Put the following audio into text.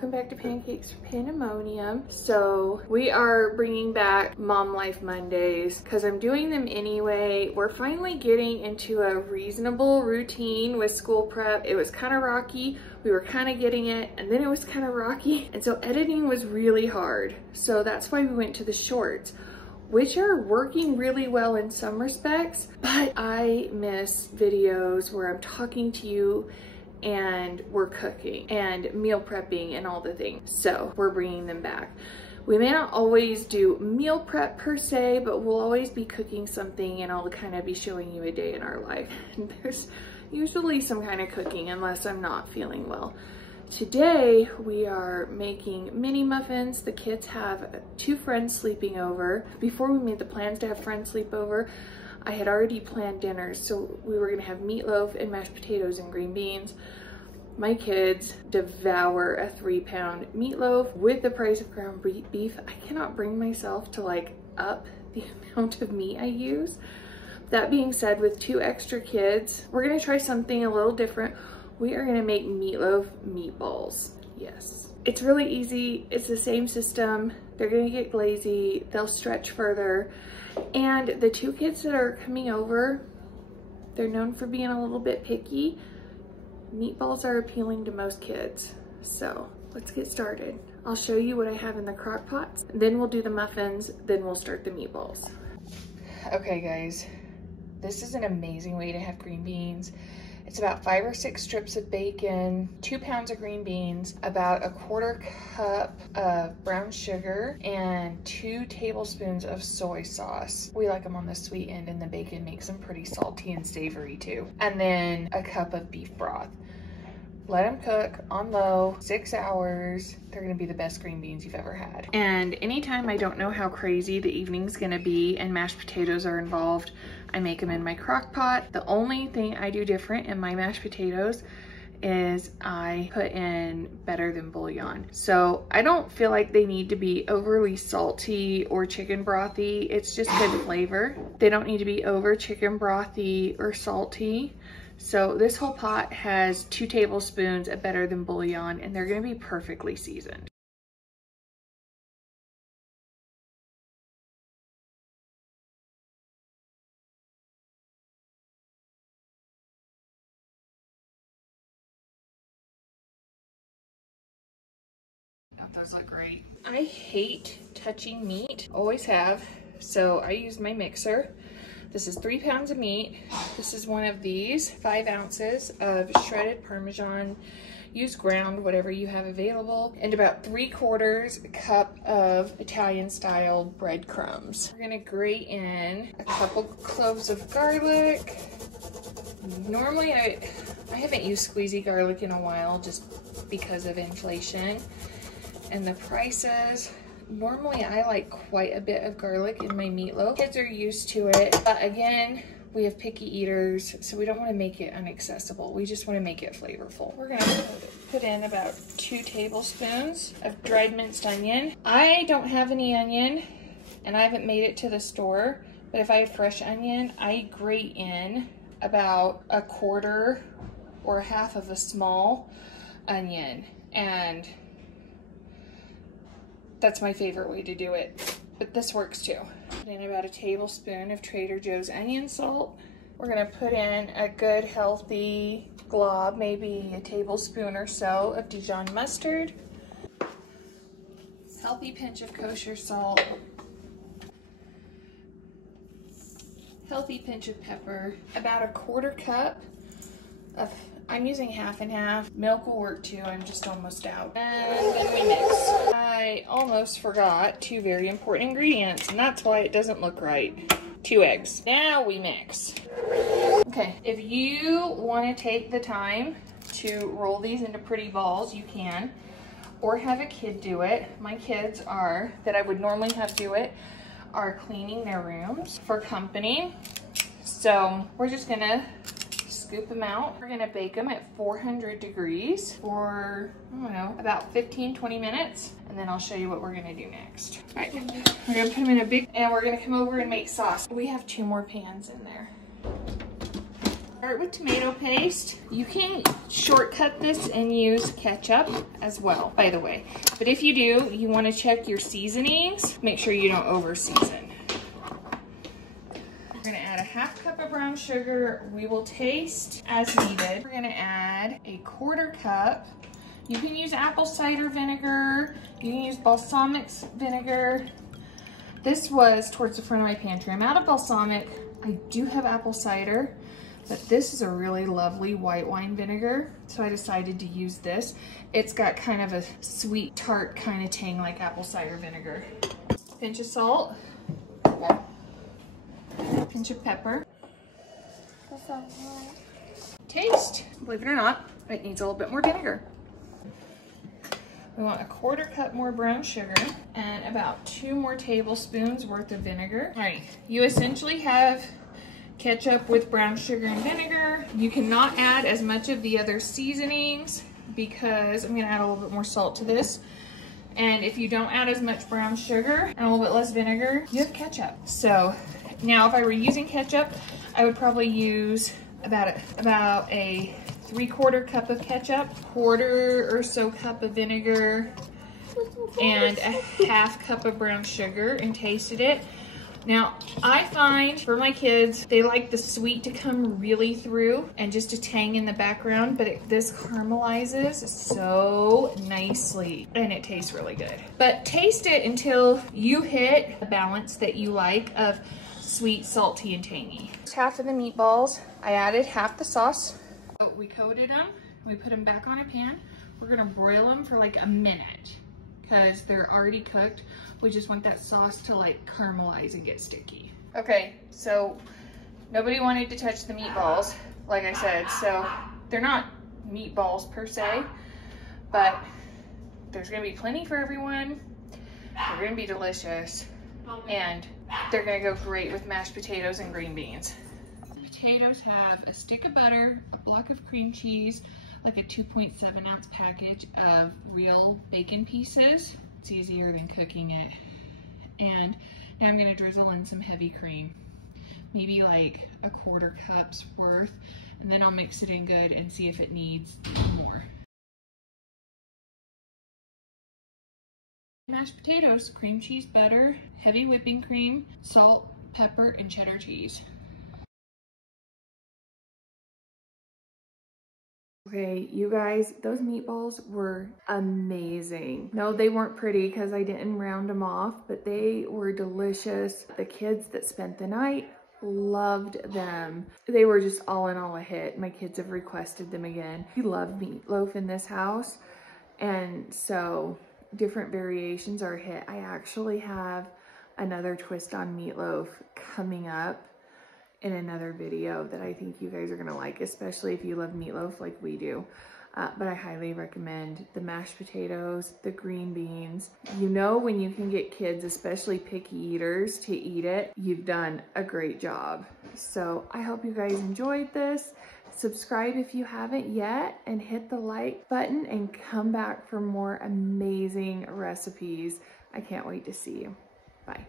welcome back to Pancakes for Pandemonium. So we are bringing back Mom Life Mondays because I'm doing them anyway. We're finally getting into a reasonable routine with school prep. It was kind of rocky. We were kind of getting it, and then it was kind of rocky. And so editing was really hard. So that's why we went to the shorts, which are working really well in some respects, but I miss videos where I'm talking to you and we're cooking and meal prepping and all the things. So we're bringing them back. We may not always do meal prep per se, but we'll always be cooking something, and I'll kind of be showing you a day in our life. And there's usually some kind of cooking unless I'm not feeling well. Today we are making mini muffins. The kids have 2 friends sleeping over. Before we made the plans to have friends sleep over, I had already planned dinners. So we were gonna have meatloaf and mashed potatoes and green beans. My kids devour a 3-pound meatloaf with the price of ground beef. I cannot bring myself to like up the amount of meat I use. That being said, with 2 extra kids, we're gonna try something a little different. We are gonna make meatloaf meatballs. Yes. It's really easy. It's the same system. They're gonna get glazy. They'll stretch further. And the 2 kids that are coming over, they're known for being a little bit picky. Meatballs are appealing to most kids. So let's get started. I'll show you what I have in the crock pots. Then we'll do the muffins. Then we'll start the meatballs. Okay guys, this is an amazing way to have green beans. It's about 5 or 6 strips of bacon, 2 pounds of green beans, about a 1/4 cup of brown sugar, and 2 tablespoons of soy sauce. We like them on the sweet end, and the bacon makes them pretty salty and savory too. And then a cup of beef broth. Let them cook on low, 6 hours. They're gonna be the best green beans you've ever had. And anytime I don't know how crazy the evening's gonna be and mashed potatoes are involved, I make them in my crock pot. The only thing I do different in my mashed potatoes is I put in better than bouillon. So I don't feel like they need to be overly salty or chicken brothy. It's just good flavor. They don't need to be over chicken brothy or salty. So this whole pot has 2 tablespoons of better than bouillon, and they're gonna be perfectly seasoned. Those look great. I hate touching meat, always have, so I use my mixer. This is 3 pounds of meat. This is one of these, 5 ounces of shredded Parmesan. Use ground, whatever you have available, and about 3/4 cup of Italian style breadcrumbs. We're gonna grate in a couple cloves of garlic. Normally I haven't used squeezy garlic in a while just because of inflation and the prices. Normally I like quite a bit of garlic in my meatloaf. Kids are used to it, but again, we have picky eaters, so we don't want to make it inaccessible. We just want to make it flavorful. We're gonna put in about 2 tablespoons of dried minced onion. I don't have any onion, and I haven't made it to the store, but if I have fresh onion, I grate in about 1/4 or 1/2 of a small onion, and that's my favorite way to do it, but this works too. Put in about a tablespoon of Trader Joe's onion salt. We're gonna put in a good healthy glob, maybe a tablespoon or so of Dijon mustard. Healthy pinch of kosher salt. Healthy pinch of pepper. About a 1/4 cup of, I'm using 1/2 and 1/2. Milk will work too, I'm just almost out. And then we mix. I almost forgot 2 very important ingredients, and that's why it doesn't look right. 2 eggs. Now we mix. Okay, if you want to take the time to roll these into pretty balls, you can, or have a kid do it. My kids are, that I would normally have do it, are cleaning their rooms for company. So we're just gonna scoop them out. We're gonna bake them at 400 degrees for, I don't know, about 15-20 minutes. And then I'll show you what we're gonna do next. All right, we're gonna put them in a big, and we're gonna come over and make sauce. We have 2 more pans in there. Start with tomato paste. You can shortcut this and use ketchup as well, by the way. But if you do, you want to check your seasonings. Make sure you don't over season. We're gonna add a 1/2 cup of brown sugar. We will taste as needed. We're gonna add a 1/4 cup. You can use apple cider vinegar. You can use balsamic vinegar. This was towards the front of my pantry. I'm out of balsamic. I do have apple cider, but this is a really lovely white wine vinegar, so I decided to use this. It's got kind of a sweet, tart kind of tang like apple cider vinegar. Pinch of salt. Pinch of pepper. Taste. Believe it or not, it needs a little bit more vinegar. We want a 1/4 cup more brown sugar and about 2 more tablespoons worth of vinegar. All right, you essentially have ketchup with brown sugar and vinegar. You cannot add as much of the other seasonings because I'm gonna add a little bit more salt to this. And if you don't add as much brown sugar and a little bit less vinegar, you have ketchup. So now if I were using ketchup, I would probably use about a 3/4 cup of ketchup, 1/4 or so cup of vinegar, and a 1/2 cup of brown sugar, and tasted it. Now, I find for my kids, they like the sweet to come really through and just a tang in the background, but this caramelizes so nicely and it tastes really good. But taste it until you hit a balance that you like of sweet, salty, and tangy. 1/2 of the meatballs, I added 1/2 the sauce. So we coated them, we put them back on a pan. We're gonna broil them for like a minute because they're already cooked. We just want that sauce to like caramelize and get sticky. Okay, so nobody wanted to touch the meatballs, like I said, so they're not meatballs per se, but there's gonna be plenty for everyone. They're gonna be delicious, and they're gonna go great with mashed potatoes and green beans. The potatoes have a stick of butter, a block of cream cheese, like a 2.7 ounce package of real bacon pieces. It's easier than cooking it. And now I'm gonna drizzle in some heavy cream, maybe like a 1/4 cup's worth, and then I'll mix it in good and see if it needs more. Mashed potatoes, cream cheese, butter, heavy whipping cream, salt, pepper, and cheddar cheese. Okay, you guys, those meatballs were amazing. No, they weren't pretty because I didn't round them off, but they were delicious. The kids that spent the night loved them. They were just all in all a hit. My kids have requested them again. We love meatloaf in this house, and so different variations are a hit. I actually have another twist on meatloaf coming up in another video that I think you guys are gonna like, especially if you love meatloaf like we do. But I highly recommend the mashed potatoes, the green beans. You know, when you can get kids, especially picky eaters, to eat it, you've done a great job. So I hope you guys enjoyed this. Subscribe if you haven't yet, and hit the like button and come back for more amazing recipes. I can't wait to see you. Bye.